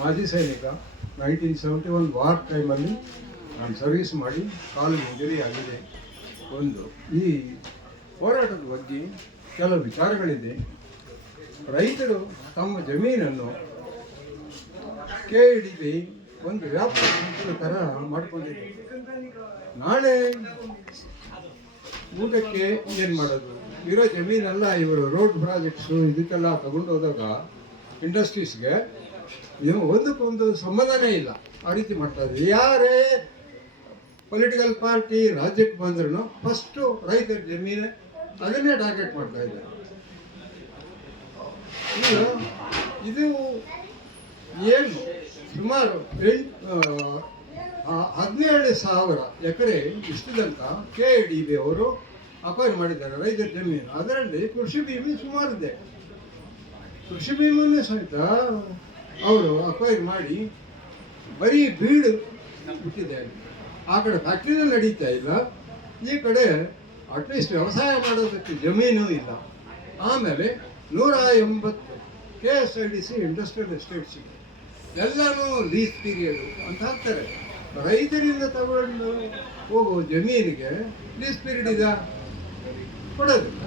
ಮಾಜಿ ಸೈನಿಕ. 1971 ವಾರ್ ಟೈಮಲ್ಲಿ ನಾನು ಸರ್ವಿಸ್ ಮಾಡಿ ಕಾಲು ಇಂಜರಿ ಆಗಿದೆ. ಒಂದು ಈ ಹೋರಾಟದ ಬಗ್ಗೆ ಕೆಲವು ವಿಚಾರಗಳಿದೆ. ರೈತರು ತಮ್ಮ ಜಮೀನನ್ನು KDB ಒಂದು ವ್ಯಾಪಾರ ಸಂಸ್ಥೆ ಥರ ಮಾಡ್ಕೊಂಡಿದೆ. ನಾಳೆ ಊಟಕ್ಕೆ ಏನು ಮಾಡೋದು? ಇರೋ ಜಮೀನೆಲ್ಲ ಇವರು ರೋಡ್ ಪ್ರಾಜೆಕ್ಟ್ಸು ಇದಕ್ಕೆಲ್ಲ ತಗೊಂಡು ಹೋದಾಗ ಇಂಡಸ್ಟ್ರೀಸ್ಗೆ ನೀವು ಒಂದಕ್ಕೊಂದು ಸಂಬಂಧನೇ ಇಲ್ಲ. ಆ ರೀತಿ ಮಾಡ್ತಾ ಇದ್ದೀವಿ. ಯಾರೇ ಪೊಲಿಟಿಕಲ್ ಪಾರ್ಟಿ ರಾಜ್ಯಕ್ಕೆ ಬಂದ್ರೂ ಫಸ್ಟು ರೈತರ ಜಮೀನು ಅದನ್ನೇ ಟಾರ್ಗೆಟ್ ಮಾಡ್ತಾ ಇದ್ದಾರೆ. ಈಗ ಇದು ಏನು ಸುಮಾರು 17,000 ಎಕರೆ ಇಷ್ಟು ತನಕ KDB ಅವರು ಅಕ್ವೈರ್ ಮಾಡಿದ್ದಾರೆ ರೈತರ ಜಮೀನು. ಅದರಲ್ಲಿ ಕೃಷಿ ಭೂಮಿ ಸುಮಾರಿದೆ. ಕೃಷಿ ಭೂಮಿಯನ್ನೇ ಸಹಿತ ಅವರು ಅಕ್ವೈರ್ ಮಾಡಿ ಬರೀ ಬೀಡು ಬಿಟ್ಟಿದ್ದಾರೆ. ಆ ಕಡೆ ಫ್ಯಾಕ್ಟ್ರಿನೂ ನಡೀತಾ ಇಲ್ಲ, ಈ ಕಡೆ ಅಟ್ಲೀಸ್ಟ್ ವ್ಯವಸಾಯ ಮಾಡೋದಕ್ಕೆ ಜಮೀನು ಇಲ್ಲ. ಆಮೇಲೆ 180 KSIDC ಇಂಡಸ್ಟ್ರಿಯಲ್ ಎಸ್ಟೇಟ್ಸ್ ಎಲ್ಲನೂ ಲೀಸ್ ಪೀರಿಯಡು ಅಂತ ಹಾಕ್ತಾರೆ. ರೈತರಿಂದ ತಗೊಂಡು ಹೋಗೋ ಜಮೀನಿಗೆ ಲೀಸ್ ಪೀರಿಯಡ್ ಇದೆ ಕೊಡೋದಿಲ್ಲ.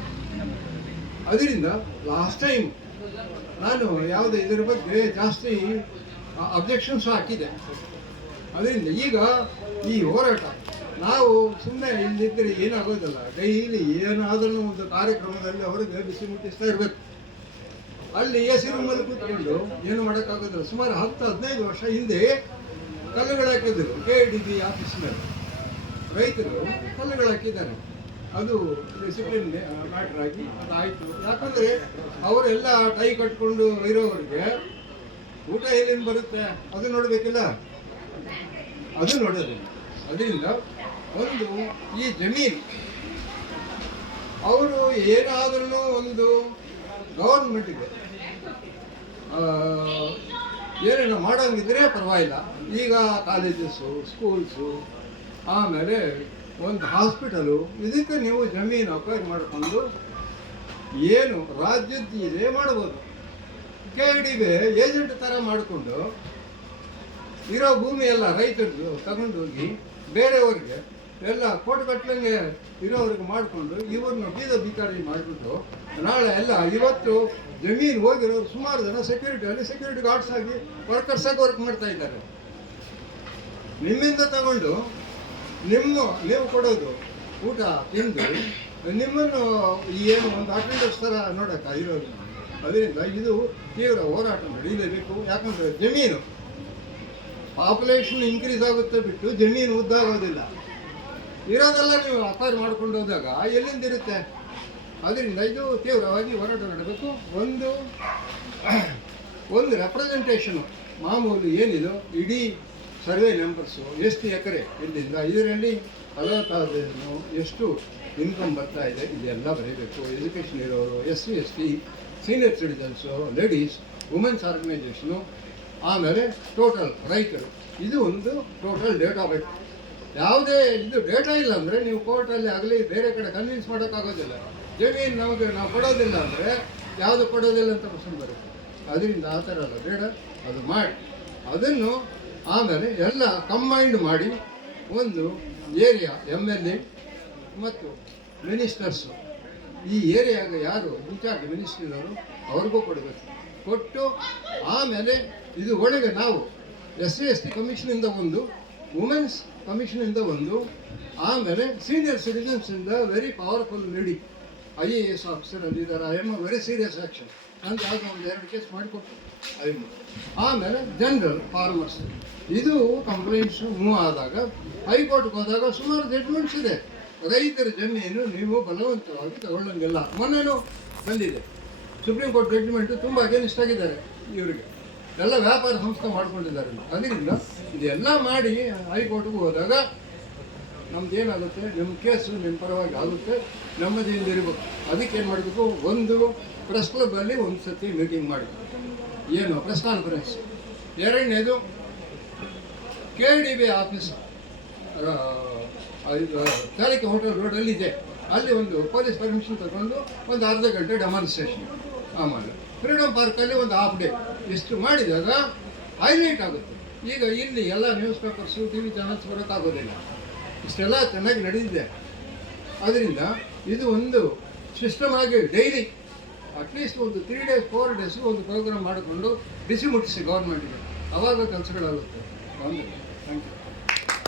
ಅದರಿಂದ ಲಾಸ್ಟ್ ಟೈಮ್ ನಾನು ಯಾವುದೇ ಇದರ ಬಗ್ಗೆ ಜಾಸ್ತಿ ಅಬ್ಜೆಕ್ಷನ್ಸ್ ಹಾಕಿದೆ. ಅದರಿಂದ ಈಗ ಈ ಹೋರಾಟ ನಾವು ಸುಮ್ಮನೆ ಇಲ್ಲಿದ್ದರೆ ಏನಾಗೋದಿಲ್ಲ. ಡೈಲಿ ಏನಾದರೂ ಒಂದು ಕಾರ್ಯಕ್ರಮದಲ್ಲಿ ಅವರಿಗೆ ಬಿಸಿ ಮುಟ್ಟಿಸ್ತಾ ಇರಬೇಕು. ಅಲ್ಲಿ AC ರೂಮಲ್ಲಿ ಕೂತ್ಕೊಂಡು ಏನು ಮಾಡೋಕ್ಕಾಗೋದಿಲ್ಲ. ಸುಮಾರು 10-15 ವರ್ಷ ಹಿಂದೆ ಕಲ್ಲುಗಳು ಹಾಕಿದ್ರು KDB ಆಫೀಸ್ನಲ್ಲಿ. ರೈತರು ಕಲ್ಲುಗಳು ಹಾಕಿದ್ದಾರೆ. ಅದು ಡಿಸಿಪ್ಲಿನ್ ಮ್ಯಾಟ್ರ್ ಆಗಿ ಅದಾಯಿತು. ಯಾಕಂದರೆ ಅವರೆಲ್ಲ ಟೈ ಕಟ್ಕೊಂಡು ಇರೋವರಿಗೆ ಊಟ ಎಲ್ಲಿಂದ ಬರುತ್ತೆ ಅದು ನೋಡಬೇಕಿಲ್ಲ, ಅದು ನೋಡೋದಿಲ್ಲ. ಅದರಿಂದ ಒಂದು ಈ ಜಮೀನು ಅವರು ಏನಾದ್ರೂ ಒಂದು ಗವರ್ಮೆಂಟ್ಗೆ ಏನೇನು ಮಾಡೋಂಗಿದ್ರೆ ಪರವಾಗಿಲ್ಲ. ಈಗ ಕಾಲೇಜಸ್ಸು, ಸ್ಕೂಲ್ಸು, ಆಮೇಲೆ ಒಂದು ಹಾಸ್ಪಿಟಲು, ಇದಕ್ಕೆ ನೀವು ಜಮೀನು ಅಕ್ವೈರ್ ಮಾಡಿಕೊಂಡು ಏನು ರಾಜ್ಯದ್ದು ಇದೆ ಮಾಡ್ಬೋದು. KDB ಏಜೆಂಟ್ ಥರ ಮಾಡಿಕೊಂಡು ಇರೋ ಭೂಮಿ ಎಲ್ಲ ರೈತರದ್ದು ತಗೊಂಡೋಗಿ ಬೇರೆಯವ್ರಿಗೆ ಎಲ್ಲ ಕೋಟುಗಟ್ಟಲೆಗೆ ಇರೋವ್ರಿಗೆ ಮಾಡಿಕೊಂಡು ಇವ್ರನ್ನ ಬೀದ ಬಿಕಾರಿ ಮಾಡಿಬಿಟ್ಟು ನಾಳೆ ಎಲ್ಲ ಇವತ್ತು ಜಮೀನು ಹೋಗಿರೋರು ಸುಮಾರು ಜನ ಸೆಕ್ಯೂರಿಟಿ ಗಾರ್ಡ್ಸ್ ಆಗಿ ವರ್ಕರ್ಸ್ ಆಗಿ ವರ್ಕ್ ಮಾಡ್ತಾ ಇದ್ದಾರೆ. ನಿಮ್ಮಿಂದ ತಗೊಂಡು ನೀವು ಕೊಡೋದು ಊಟ ತಿಂದು ನಿಮ್ಮನ್ನು ಏನು ಒಂದು ಅಟೆಂಡರ್ಸ್ ಥರ ನೋಡೋಕ್ಕ ಇರೋದು. ಅದರಿಂದ ಇದು ತೀವ್ರ ಹೋರಾಟ ನಡೀಲೇಬೇಕು. ಯಾಕಂದರೆ ಜಮೀನು ಪಾಪ್ಯುಲೇಷನ್ ಇನ್ಕ್ರೀಸ್ ಆಗುತ್ತೆ ಬಿಟ್ಟು ಜಮೀನು ಉದ್ದಾಗೋದಿಲ್ಲ. ಇರೋದೆಲ್ಲ ನೀವು ಅಕ್ವೈರ್ ಮಾಡ್ಕೊಂಡು ಹೋದಾಗ ಎಲ್ಲಿಂದ ಇರುತ್ತೆ? ಅದರಿಂದ ಇದು ತೀವ್ರವಾಗಿ ಹೋರಾಟ ಮಾಡಬೇಕು. ಒಂದು ರೆಪ್ರೆಸೆಂಟೇಷನು ಮಾಮೂಲು ಏನಿದು ಇಡೀ ಸರ್ವೆ ನಂಬರ್ಸು, ಎಷ್ಟು ಎಕರೆ ಇಲ್ಲಿಂದ ಇದರಲ್ಲಿ ಫಲವತ್ತಾದೇನು, ಎಷ್ಟು ಇನ್ಕಮ್ ಬರ್ತಾ ಇದೆ, ಇದೆಲ್ಲ ಬರೀಬೇಕು. ಎಜುಕೇಷನ್ ಇರೋರು, SC ST, senior citizens, ladies, womens organisation, ಆಮೇಲೆ ಟೋಟಲ್ ರೈತರು, ಇದು ಒಂದು ಟೋಟಲ್ ಡೇಟಾ ಬೇಕು. ಯಾವುದೇ ಇದು ಡೇಟಾ ಇಲ್ಲ ಅಂದರೆ ನೀವು ಕೋರ್ಟಲ್ಲಿ ಆಗಲಿ ಬೇರೆ ಕಡೆ ಕನ್ವಿನ್ಸ್ ಮಾಡೋಕ್ಕಾಗೋದಿಲ್ಲ. ಜಮೀನು ನಾವು ಕೊಡೋದಿಲ್ಲ ಅಂದರೆ ಯಾವುದು ಕೊಡೋದಿಲ್ಲ ಅಂತ ಕ್ವಶನ್ ಬರುತ್ತೆ. ಅದರಿಂದ ಆ ಥರ ಅಲ್ಲ, ಬೇಡ ಅದು ಮಾಡಿ ಅದನ್ನು ಆಮೇಲೆ ಎಲ್ಲ ಕಂಬೈಂಡ್ ಮಾಡಿ ಒಂದು ಏರಿಯಾ MLA ಮತ್ತು ಮಿನಿಸ್ಟರ್ಸು, ಈ ಏರಿಯಾಗ ಯಾರು ಇನ್ಚಾರ್ಜ್ ಮಿನಿಸ್ಟ್ರಿನವರು ಅವ್ರಿಗೂ ಕೊಡಬೇಕು. ಕೊಟ್ಟು ಆಮೇಲೆ ಇದು ಒಳಗೆ ನಾವು SC ST ಕಮಿಷನಿಂದ ಒಂದು, ವುಮೆನ್ಸ್ ಕಮಿಷನಿಂದ ಒಂದು, ಆಮೇಲೆ ಸೀನಿಯರ್ ಸಿಟಿಜನ್ಸಿಂದ very powerful lady IAS officer ಅಲ್ಲಿದ್ದಾರೆ. ವೆರಿ ಸೀರಿಯಸ್ ಆ್ಯಕ್ಷನ್ ಅಂತ ಆಗ ಒಂದು 2 ಕೇಸ್ ಮಾಡಿಕೊಟ್ಟು ಆಮೇಲೆ ಜನರಲ್ ಫಾರ್ಮರ್ಸ್ ಇದು ಕಂಪ್ಲೇಂಟ್ಸು ಮೂವ್ ಆದಾಗ ಹೈಕೋರ್ಟ್ಗೆ ಹೋದಾಗ ಸುಮಾರು ಜಡ್ಜ್ಮೆಂಟ್ಸ್ ಇದೆ. ರೈತರ ಜಮೀನು ನೀವು ಬಲವಂತವಾಗಿ ತಗೊಳ್ಳಂಗಿಲ್ಲ. ಮೊನ್ನೆನೂ ಬಂದಿದೆ ಸುಪ್ರೀಂ ಕೋರ್ಟ್ ಜಡ್ಜ್ಮೆಂಟು. ತುಂಬ ಅಗೇನಿಸ್ಟ್ ಆಗಿದ್ದಾರೆ ಇವರಿಗೆ, ಎಲ್ಲ ವ್ಯಾಪಾರ ಸಂಸ್ಥೆ ಮಾಡ್ಕೊಂಡಿದ್ದಾರೆ. ಅದರಿಂದ ಇದೆಲ್ಲ ಮಾಡಿ ಹೈಕೋರ್ಟ್ಗೆ ಹೋದಾಗ ನಮ್ದು ಏನಾಗುತ್ತೆ, ನಿಮ್ಮ ಕೇಸು ನಿಮ್ಮ ಪರವಾಗಿ ಆಗುತ್ತೆ, ನೆಮ್ಮದಿಯಿಂದ ಇರಬೇಕು. ಅದಕ್ಕೆ ಏನು ಮಾಡಬೇಕು, ಒಂದು ಪ್ರೆಸ್ ಕ್ಲಬ್ಬಲ್ಲಿ ಒಂದು ಸತಿ ಮೀಟಿಂಗ್ ಮಾಡಿ, ಏನು ಪ್ರೆಸ್ ಕಾನ್ಫರೆನ್ಸ್. ಎರಡನೇದು KDB ಆಫೀಸ್ ಚಾಲಕಿ ಹೋಟೆಲ್ ರೋಡಲ್ಲಿದೆ, ಅಲ್ಲಿ ಒಂದು ಪೊಲೀಸ್ ಪರ್ಮಿಷನ್ ತಗೊಂಡು ಒಂದು ಅರ್ಧ ಗಂಟೆ ಡೆಮಾನ್ಸ್ಟ್ರೇಷನ್. ಆಮೇಲೆ ಫ್ರೀಡಮ್ ಪಾರ್ಕಲ್ಲಿ ಒಂದು ಹಾಫ್ ಡೇ ಇಷ್ಟು ಮಾಡಿದಾಗ ಹೈಲೈಟ್ ಆಗುತ್ತೆ. ಈಗ ಇಲ್ಲಿ ಎಲ್ಲ news papers T V channels ಬರೋಕ್ಕಾಗೋದಿಲ್ಲ, ಇಷ್ಟೆಲ್ಲ ಚೆನ್ನಾಗಿ ನಡೆದಿದೆ. ಅದರಿಂದ ಇದು ಒಂದು ಸಿಸ್ಟಮ್ ಆಗಿ ಡೈಲಿ ಅಟ್ಲೀಸ್ಟ್ ಒಂದು 3 days 4 days ಒಂದು ಪ್ರೋಗ್ರಾಮ್ ಮಾಡಿಕೊಂಡು ಬಿಸಿ ಮುಟ್ಟಿಸಿ ಗೌರ್ಮೆಂಟ್ಗೆ, ಆವಾಗ ಕೆಲಸಗಳಾಗುತ್ತೆ. Thank you.